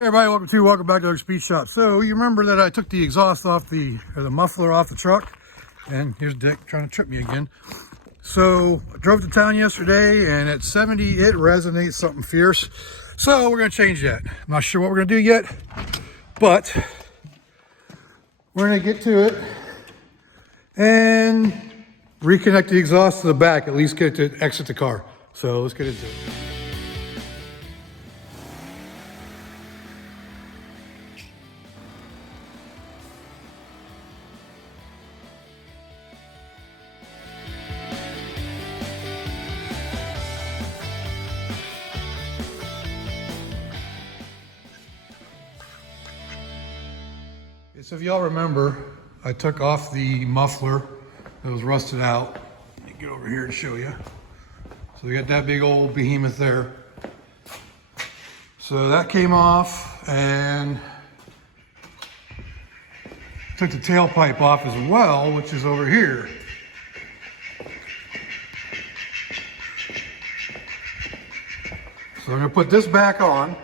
Hey everybody, welcome back to our speed shop. So you remember that I took the exhaust off the muffler off the truck, and here's Dick trying to trip me again. So I drove to town yesterday, and at 70 it resonates something fierce. So we're gonna change that. I'm not sure what we're gonna do yet, but we're gonna get to it and reconnect the exhaust to the back. At least get it to exit the car. So let's get into it. So if y'all remember, I took off the muffler that was rusted out. Let me get over here and show you. So we got that big old behemoth there. So that came off, and took the tailpipe off as well, which is over here. So I'm gonna put this back on,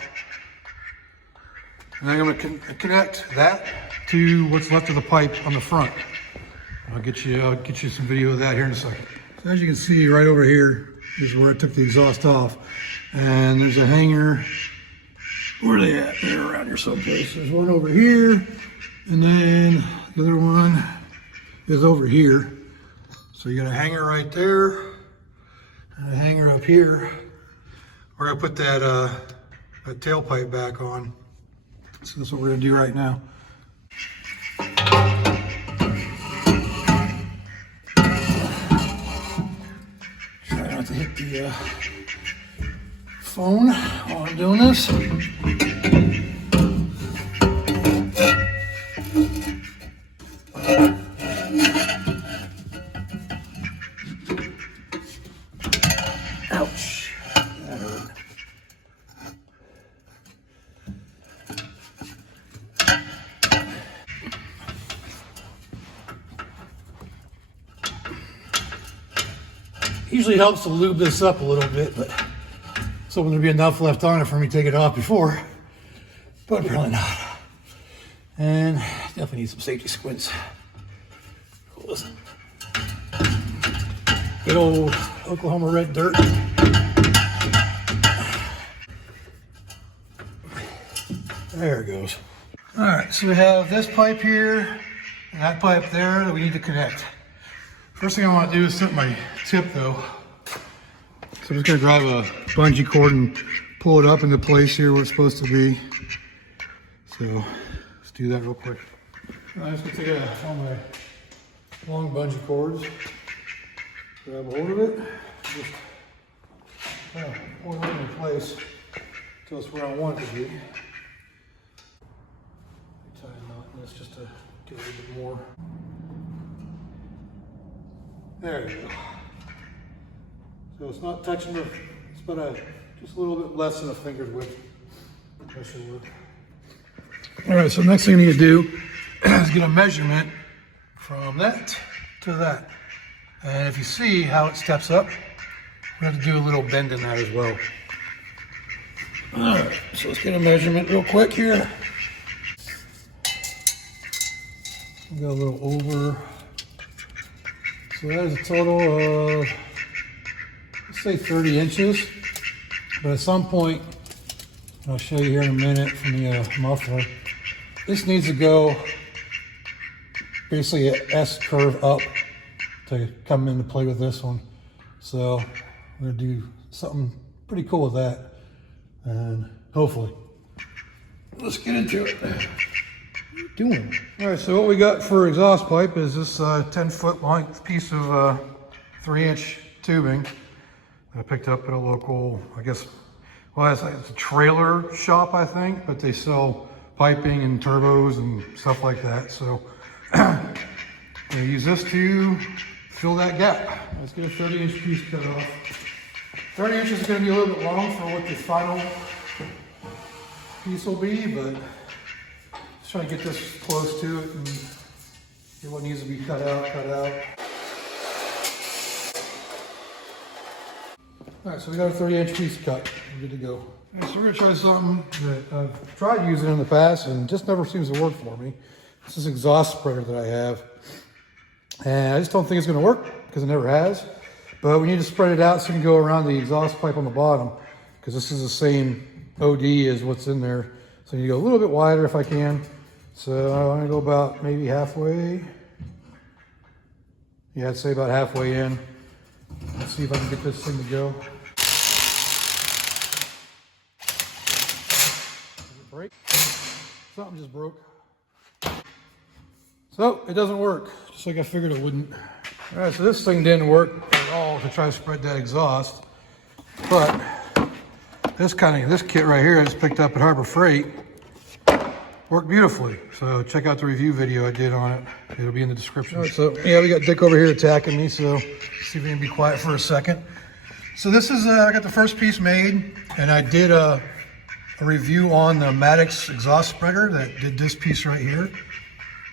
and then I'm gonna connect that to what's left of the pipe on the front. I'll get you some video of that here in a second. So as you can see right over here is where I took the exhaust off, and there's a hanger. Where are they at? They're around here someplace. There's one over here, and then the other one is over here. So you got a hanger right there, and a hanger up here. We're gonna put that tailpipe back on. So that's what we're gonna do right now. Try not to hit the phone while I'm doing this. Ouch. That hurt. Usually helps to lube this up a little bit, but it's hoping there'll be enough left on it for me to take it off before, but apparently not. And definitely need some safety squints. Listen. Good old Oklahoma red dirt. There it goes. All right, so we have this pipe here and that pipe there that we need to connect. First thing I want to do is set my tip though. So I'm just gonna grab a bungee cord and pull it up into place here where it's supposed to be. So let's do that real quick. I'm just gonna take one of my long bungee cords, grab a hold of it, just kind of pull it into place until it's where I want it to be. Tie a knot in this just to get a little bit more. There you go. So it's not touching it's about just a little bit less than a finger's width. That should work. All right, so next thing I need to do is get a measurement from that to that. And if you see how it steps up, we have to do a little bend in that as well. All right, so let's get a measurement real quick here. We got a little over. So that is a total of, let's say 30 inches. But at some point, and I'll show you here in a minute from the muffler, this needs to go basically an S curve up to come into play with this one. So we're gonna do something pretty cool with that. And hopefully, let's get into it. Doing. All right, so what we got for exhaust pipe is this 10-foot length piece of 3-inch tubing that I picked up at a local, I guess, well, it's a trailer shop, I think, but they sell piping and turbos and stuff like that. So I'm gonna use this to fill that gap. Let's get a 30-inch piece cut off. 30 inches is gonna be a little bit long for what the final piece will be, but trying to get this close to it and get what needs to be cut out, cut out. All right, so we got a 30-inch piece cut. We're good to go. All right, so we're gonna try something that I've tried using in the past and just never seems to work for me. This is exhaust spreader that I have. And I just don't think it's gonna work because it never has. But we need to spread it out so we can go around the exhaust pipe on the bottom because this is the same OD as what's in there. So you go a little bit wider if I can. So I want to go about maybe halfway. Yeah, I'd say about halfway in. Let's see if I can get this thing to go. Did it break? Something just broke. So it doesn't work, just like I figured it wouldn't. All right, so this thing didn't work at all to try to spread that exhaust. But this kit right here I just picked up at Harbor Freight worked beautifully. So check out the review video I did on it. It'll be in the description. All right, so yeah, we got Dick over here attacking me. So see if we can be quiet for a second. So this is, I got the first piece made and I did a review on the Maddox Exhaust Spreader that did this piece right here.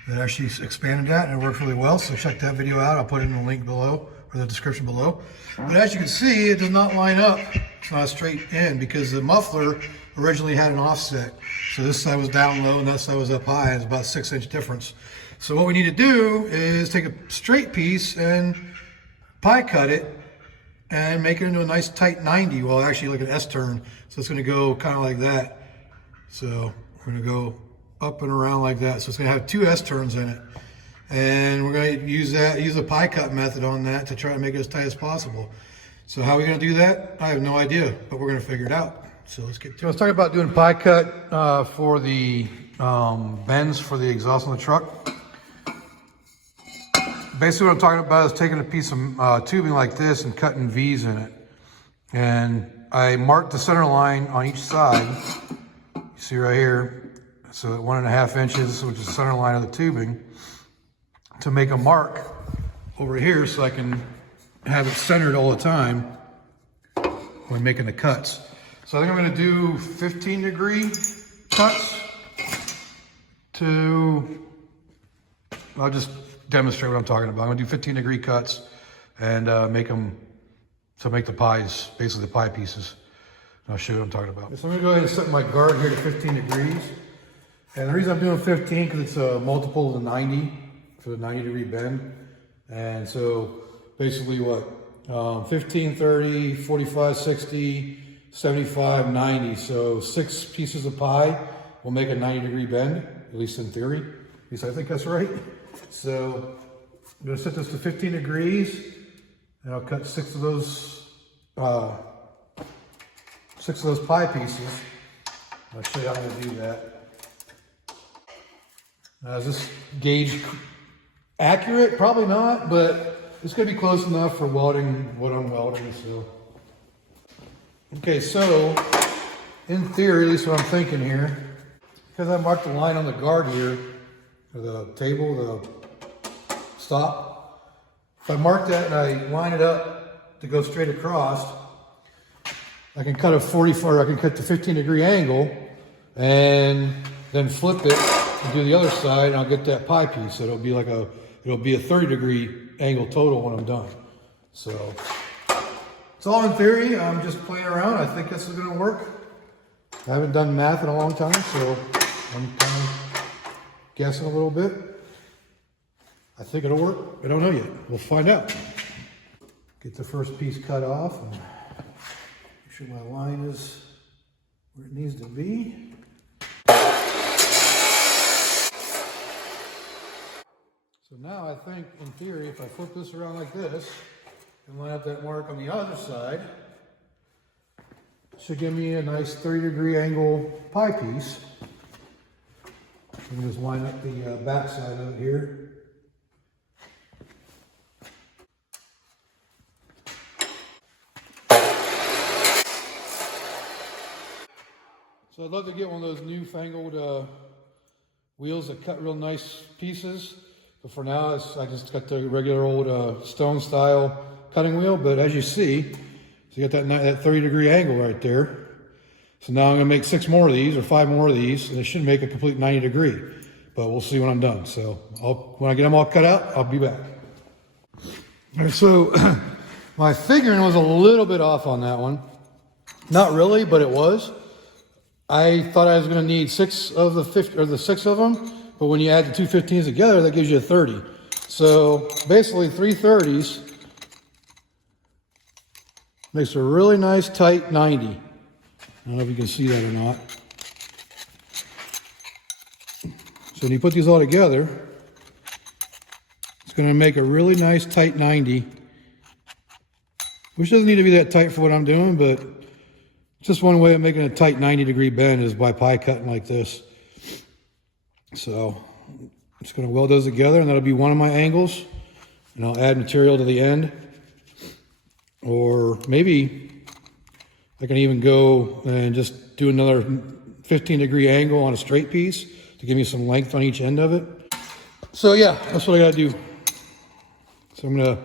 That actually expanded that and it worked really well. So check that video out. I'll put it in the link below or the description below. But as you can see, it does not line up. It's not a straight end because the muffler originally had an offset. So this side was down low and that side was up high. It's about a 6-inch difference. So what we need to do is take a straight piece and pie cut it and make it into a nice tight 90. Well, actually like an S-turn. So it's gonna go kind of like that. So we're gonna go up and around like that. So it's gonna have 2 S-turns in it. And we're gonna use the pie cut method on that to try to make it as tight as possible. So how are we gonna do that? I have no idea, but we're gonna figure it out. So let's get to it. I was talking about doing pie cut for the bends for the exhaust on the truck. Basically what I'm talking about is taking a piece of tubing like this and cutting V's in it. And I marked the center line on each side. You see right here. So at 1.5 inches, which is the center line of the tubing, to make a mark over here so I can have it centered all the time when making the cuts. So I think I'm gonna do 15-degree cuts I'll just demonstrate what I'm talking about. I'm gonna do 15-degree cuts and make them to make the pies, basically the pie pieces. And I'll show you what I'm talking about. So I'm gonna go ahead and set my guard here to 15 degrees. And the reason I'm doing 15 because it's a multiple of the 90 for the 90-degree bend. And so basically what, 15, 30, 45, 60, 75, 90. So 6 pieces of pie will make a 90-degree bend, at least in theory. At least I think that's right. So I'm gonna set this to 15 degrees and I'll cut 6 of those pie pieces. I'll show you how I'm gonna do that. Now, is this gauge accurate? Probably not, but it's gonna be close enough for welding what I'm welding, so. Okay, so in theory, at least what I'm thinking here, because I marked the line on the guard here, or the table, the stop, if I mark that and I line it up to go straight across, I can cut a 15-degree angle and then flip it and do the other side and I'll get that pie piece. So it'll be a 30-degree angle total when I'm done. So it's all in theory. I'm just playing around. I think this is gonna work. I haven't done math in a long time, so I'm kind of guessing a little bit. I think it'll work. I don't know yet. We'll find out. Get the first piece cut off and make sure my line is where it needs to be. So now I think, in theory, if I flip this around like this and line up that mark on the other side, it should give me a nice 30-degree angle pie piece. I'm going to just line up the back side of it here. So I'd love to get one of those newfangled wheels that cut real nice pieces. But for now, I just got the regular old stone style cutting wheel. But as you see, so you got that 30-degree angle right there. So now I'm gonna make 6 more of these or 5 more of these, and it should make a complete 90-degree. But we'll see when I'm done. So when I get them all cut out, I'll be back. All right, so My figuring was a little bit off on that one. Not really, but it was. I thought I was going to need 6 of the 50, or the 6 of them, but when you add the two 15s together, that gives you a 30. So basically 3 30s makes a really nice tight 90. I don't know if you can see that or not. So when you put these all together, it's going to make a really nice tight 90. Which doesn't need to be that tight for what I'm doing, but just one way of making a tight 90-degree bend is by pie cutting like this. So I'm just going to weld those together, and that'll be one of my angles. And I'll add material to the end. Or maybe I can even go and just do another 15-degree angle on a straight piece to give me some length on each end of it. So yeah, that's what I got to do. So I'm going to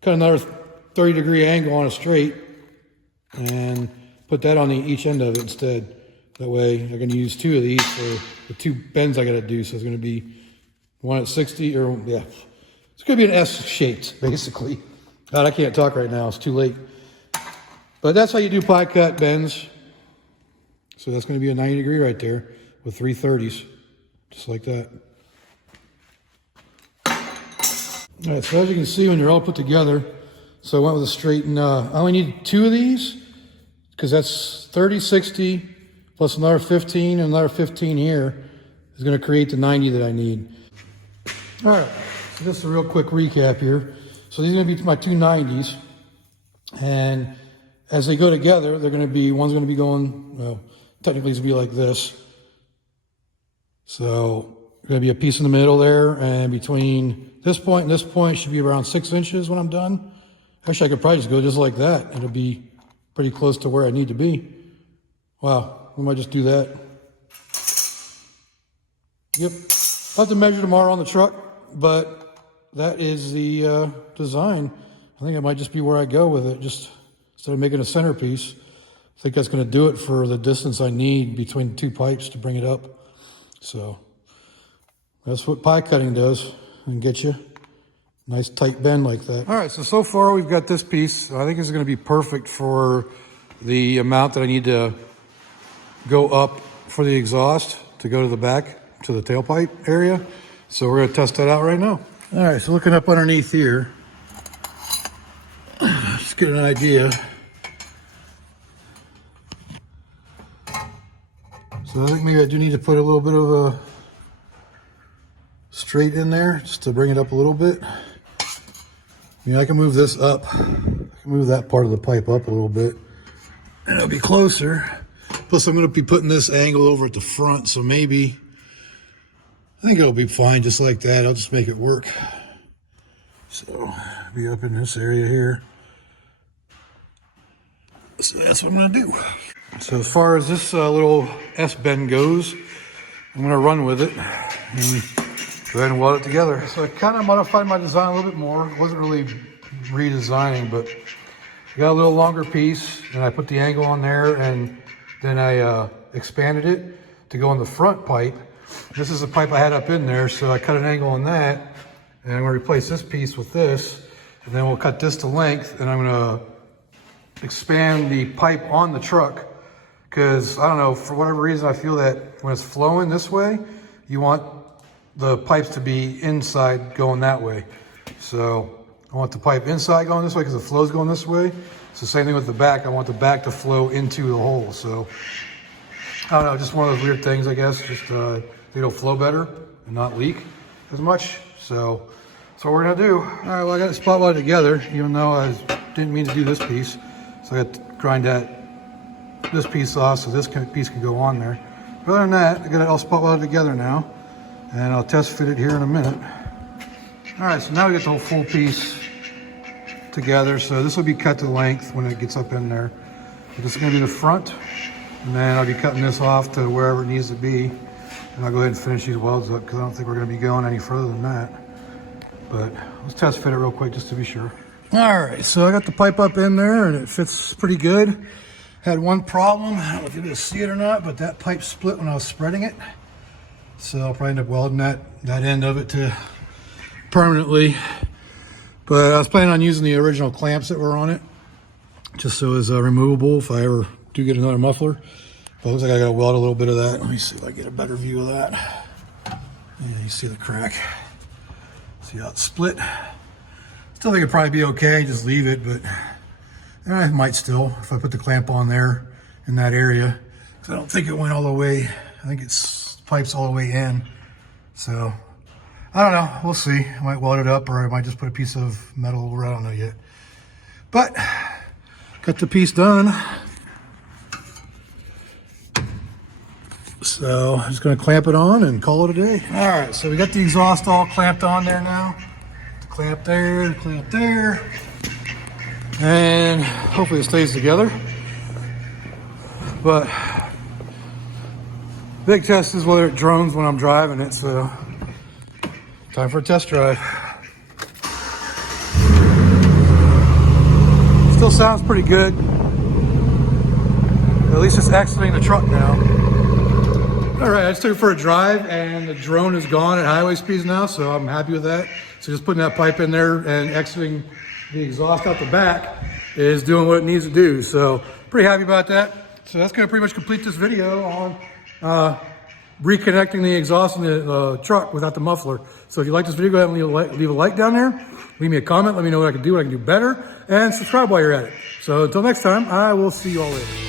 cut another 30-degree angle on a straight and put that on each end of it instead. That way I can use 2 of these for the 2 bends I got to do. So it's going to be one at 60, or yeah, it's going to be an S shaped basically. God, I can't talk right now. It's too late. But that's how you do pie cut bends. So that's going to be a 90-degree right there with 3 30s, just like that. All right, so as you can see, when you're all put together, so I went with a straight, and I only need 2 of these because that's 30, 60, plus another 15 and another 15 here is going to create the 90 that I need. All right, so just a real quick recap here. So these are going to be my 2 90s, and as they go together, they're going to be, one's going to be going, well, technically it's going to be like this. So there's going to be a piece in the middle there, and between this point and this point should be around 6 inches when I'm done. Actually, I could probably just go just like that. It'll be pretty close to where I need to be. Wow, we might just do that. Yep, I'll have to measure tomorrow on the truck, but that is the design. I think it might just be where I go with it, just instead of making a centerpiece. I think that's going to do it for the distance I need between the 2 pipes to bring it up. So that's what pie cutting does, and get you a nice tight bend like that. All right, so far we've got this piece. I think it's going to be perfect for the amount that I need to go up for the exhaust to go to the back, to the tailpipe area. So we're going to test that out right now. All right, so looking up underneath here, just get an idea. So I think maybe I do need to put a little bit of a straight in there just to bring it up a little bit. I mean, I can move this up. I can move that part of the pipe up a little bit, and it'll be closer. Plus, I'm going to be putting this angle over at the front, so maybe I think it'll be fine just like that. I'll just make it work. So, be up in this area here. So that's what I'm going to do. So as far as this little S bend goes, I'm going to run with it and go ahead and weld it together. So I kind of modified my design a little bit more. It wasn't really redesigning, but I got a little longer piece, and I put the angle on there, and then I expanded it to go on the front pipe. This is the pipe I had up in there, so I cut an angle on that, and I'm going to replace this piece with this, and then we'll cut this to length, and I'm going to expand the pipe on the truck, because I don't know, for whatever reason I feel that when it's flowing this way, you want the pipes to be inside going that way. So I want the pipe inside going this way because the flow's going this way. It's the same thing with the back. I want the back to flow into the hole. So I don't know, just one of those weird things, I guess. Just it'll flow better and not leak as much. So that's what we're gonna do. All right, well, I got it spot welded together, even though I didn't mean to do this piece. So I got to grind this piece off so this piece can go on there. But other than that, I got it all spot welded together now, and I'll test fit it here in a minute. All right, so now we get the whole full piece together. So this will be cut to length when it gets up in there. But this is gonna be the front, and then I'll be cutting this off to wherever it needs to be. And I'll go ahead and finish these welds up because I don't think we're gonna be going any further than that. But let's test fit it real quick just to be sure. All right, so I got the pipe up in there and it fits pretty good. Had one problem, I don't know if you're gonna see it or not, but that pipe split when I was spreading it. So I'll probably end up welding that end of it to permanently But I was planning on using the original clamps that were on it, just so it's removable if I ever do get another muffler. But it looks like I got to weld a little bit of that. Let me see if I get a better view of that. Yeah, you see the crack. See how it's split? Still think it'd probably be okay, just leave it, but I might still if I put the clamp on there in that area. Because I don't think it went all the way. I think it's pipes all the way in. So I don't know, we'll see. I might weld it up, or I might just put a piece of metal over, I don't know yet. But got the piece done. So I'm just gonna clamp it on and call it a day. All right, so we got the exhaust all clamped on there now. The clamp there, the clamp there. And hopefully it stays together. But big test is whether it drones when I'm driving it, so time for a test drive. Still sounds pretty good. At least it's exiting the truck now. All right, I just took it for a drive and the drone is gone at highway speeds now, so I'm happy with that. So just putting that pipe in there and exiting the exhaust out the back is doing what it needs to do. So pretty happy about that. So that's gonna pretty much complete this video on reconnecting the exhaust in the truck without the muffler. So if you like this video, go ahead and leave a like down there. Leave me a comment, let me know what I can do better, and subscribe while you're at it. So until next time, I will see you all later.